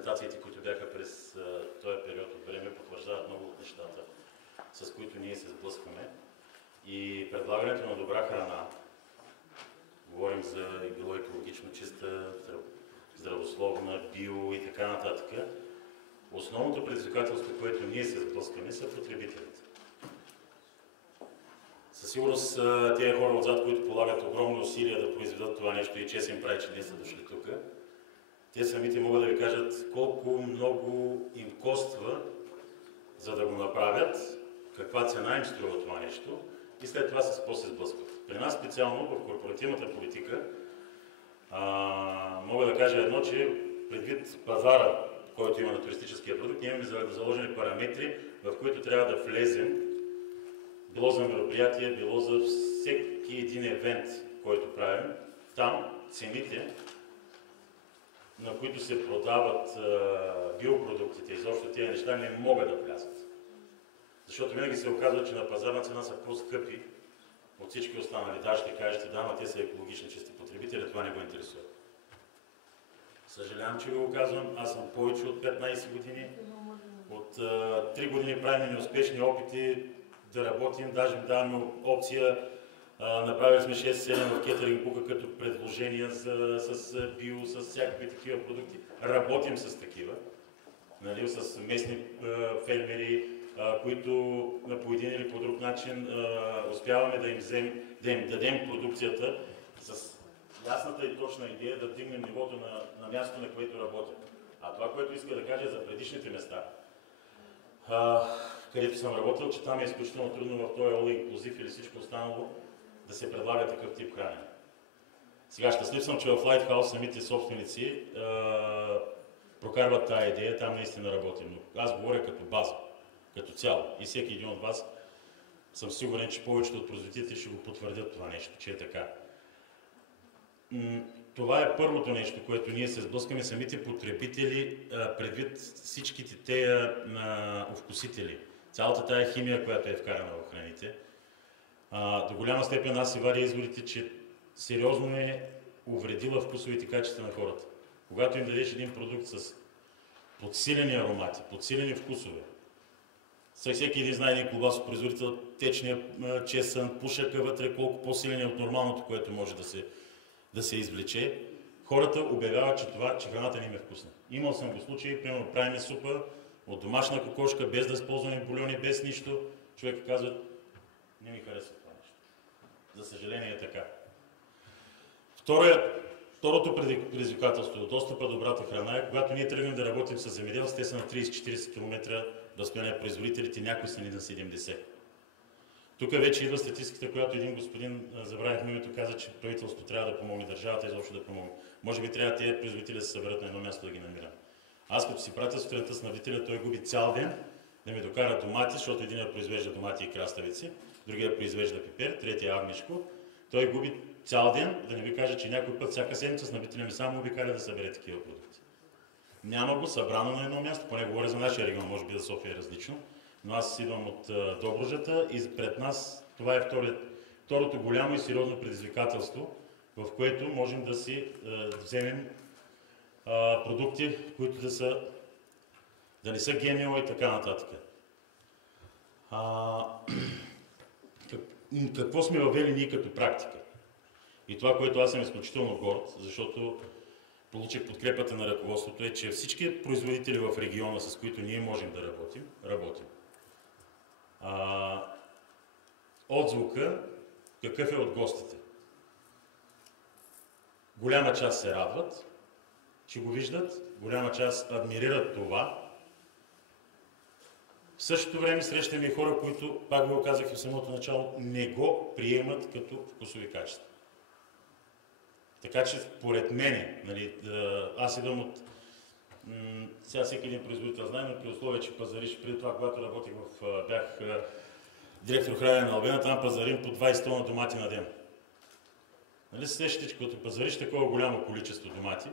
презентациите, които бяха през този период от време, потвърждават много от нещата, с които ние се сблъскваме. И предлагането на добра храна, говорим за било екологично чиста, здравословна, био и така нататък, основното предизвикателство, което ние се сблъскваме, са потребителите. Със сигурност тези хора отзад, които полагат огромни усилия да произведат това нещо и чест им прави, че не са дошли тук, те самите могат да ви кажат колко много им коства, за да го направят, каква цена им струва това нещо и след това с какво се сблъскват. При нас специално в корпоративната политика мога да кажа едно, че предвид пазара, който има на туристическия продукт, ние имаме заложени параметри, в които трябва да влезем, било за мероприятие, било за всеки един евент, който правим. Там цените, на които се продават биопродуктите, изобщо тези неща не могат да влязат. Защото винаги се оказва, че на пазарна цена са по-скъпи от всички останали. Да, ще кажете, да, но те са екологични чисти потребители, това не го интересува. Съжалявам, че го казвам, аз съм повече от 15 години. От 3 години правим неуспешни опити да работим, даже даваме опция. Направили сме 6-7 в кетеринг бука като предложения с био, с всякакви такива продукти. Работим с такива, нали, с местни фермери, които по един или по друг начин успяваме да им дадем продукцията с ясната и точна идея да вдигнем нивото на мястото, на което работим. А това, което иска да кажа за предишните места, където съм работил, че там е изключително трудно в този all-inclusive или всичко останало да се предлага такъв тип хранене. Сега щастлив съм, че в Lighthouse самите собственици прокарват тази идея, там наистина работим. Но аз говоря като база, като цяло. И всеки един от вас съм сигурен, че повечето от производителите ще го потвърдят това нещо, че е така. Това е първото нещо, което ние се сблъскаме, самите потребители, предвид всичките тези вкусители. Цялата тая химия, която е вкарана в храните. До голяма степен аз се варя изводите, че сериозно е увредила вкусовите качества на хората. Когато им дадеш един продукт с подсилени аромати, подсилени вкусове, всеки един знае един колбасопроизводител, течния чесън, пушака вътре, колко по-силен е от нормалното, което може да се извлече, хората обявяват, че храната не им е вкусна. Имал съм го случай, примерно правим супа от домашна кокошка, без да използваме бульони, без нищо. Човек казва, не ми харесва това нещо. За съжаление е така. Второто предизвикателство от достъпа до добрата храна е, когато ние тръгнем да работим с земеделци, те са на 30-40 км разстояние производителите, някои са ни на 70. Тук вече идва статистиката, която един господин, забравихме името, каза, че правителството трябва да помогне, държавата изобщо да помогне. Може би трябва тези производители да се съберат на едно място да ги намирам. Аз като си пратя сутринта снабдителя, той губи цял ден да ми докара домати, защото единият произвежда домати и краставици, другия произвежда пипер, третия агнешко. Той губи цял ден, да не ви кажа, че някой път всяка седмица снабдителя ми само обикаля да събере такива продукти. Няма го събрано на едно място, поне говоря за нашия регион, може би за София е различно. Но аз идвам от Добруджата и пред нас това е второто голямо и сериозно предизвикателство, в което можем да си вземем продукти, които да не са ГМО и така нататък. Какво сме въвели ние като практика? И това, което аз съм изключително горд, защото получих подкрепата на ръководството, е, че всички производители в региона, с които ние можем да работим. Отзвука, какъв е от гостите? Голяма част се радват, че го виждат, голяма част адмирират това. В същото време срещаме и хора, които, пак го казах и в самото начало, не го приемат като вкусови качества. Така че, според мене, нали, аз идвам от... Сега всеки един производител знае, но при условие, че пазариш, преди това, когато работих бях директор хранене на Албена, там пазарим по 20 тона домати на ден. Нали се сещате, че като пазариш такова голямо количество домати,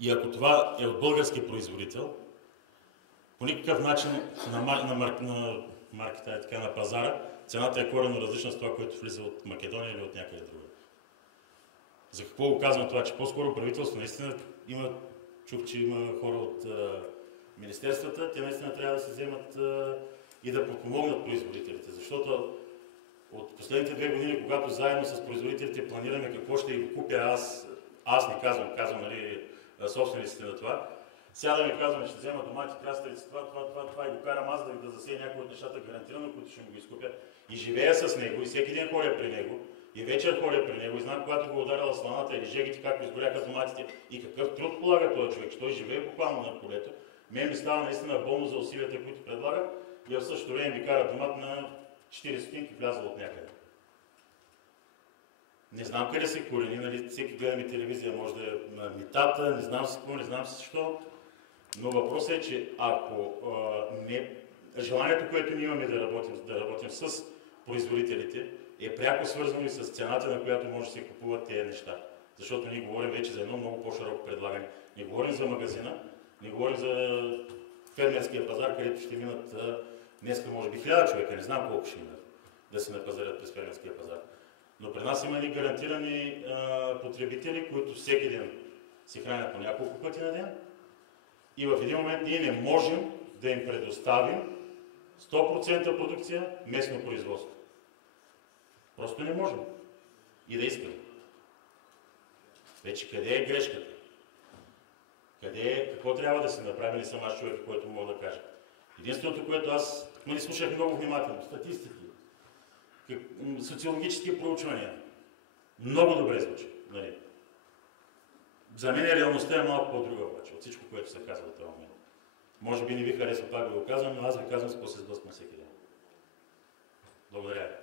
и ако това е от български производител, по никакъв начин на маркета, така, на пазара, цената е коренно различна с това, което влиза от Македония или от някъде друга. За какво го казвам това? Че по-скоро правителство наистина има чух, че има хора от министерствата, те наистина трябва да се вземат и да подпомогнат производителите, защото от последните 2 години, когато заедно с производителите планираме какво ще им купя аз не казвам нали, собствениците на това, сядаме и казваме, ще взема домати, краставици, това и го карам аз да засея някои от нещата гарантирано, които ще му го изкупя и живея с него и всеки ден ходя при него и вечер ходя при него и знам, когато го ударила сланата или жегите, как изгоряха доматите и какъв труд полага този човек, че той живее буквално на полето. Мен ми става наистина болно за усилията, които предлага и в същото време ми кара домат на 40 стотинки влязъл от някъде. Не знам къде се корени, нали, всеки гледаме телевизия, може да е на митата, не знам си какво, не знам си защо, но въпросът е, че ако желанието, което ние имаме да работим с производителите, е пряко свързано и с цената, на която може да се купуват тези неща. Защото ние говорим вече за едно много по-широко предлагане. Не говорим за магазина, не говорим за фермерския пазар, където ще минат днеска може би 1000 човека, не знам колко ще минат да се напазарят през фермерския пазар. Но при нас има и гарантирани потребители, които всеки ден се хранят по няколко пъти на ден и в един момент ние не можем да им предоставим 100% продукция местно производство. Просто не можем. И да искаме. Вече къде е грешката? Какво трябва да се направи, не съм аз човек, който мога да кажа. Единственото, което аз не слушах много внимателно, статистики, социологически проучвания, много добре звучи. Нали? За мен реалността е малко по-друга обаче, от всичко, което се казва в този момент. Може би не ви харесва пак да го казвам, но аз ви казвам с какво се сблъсквам всеки ден. Благодаря.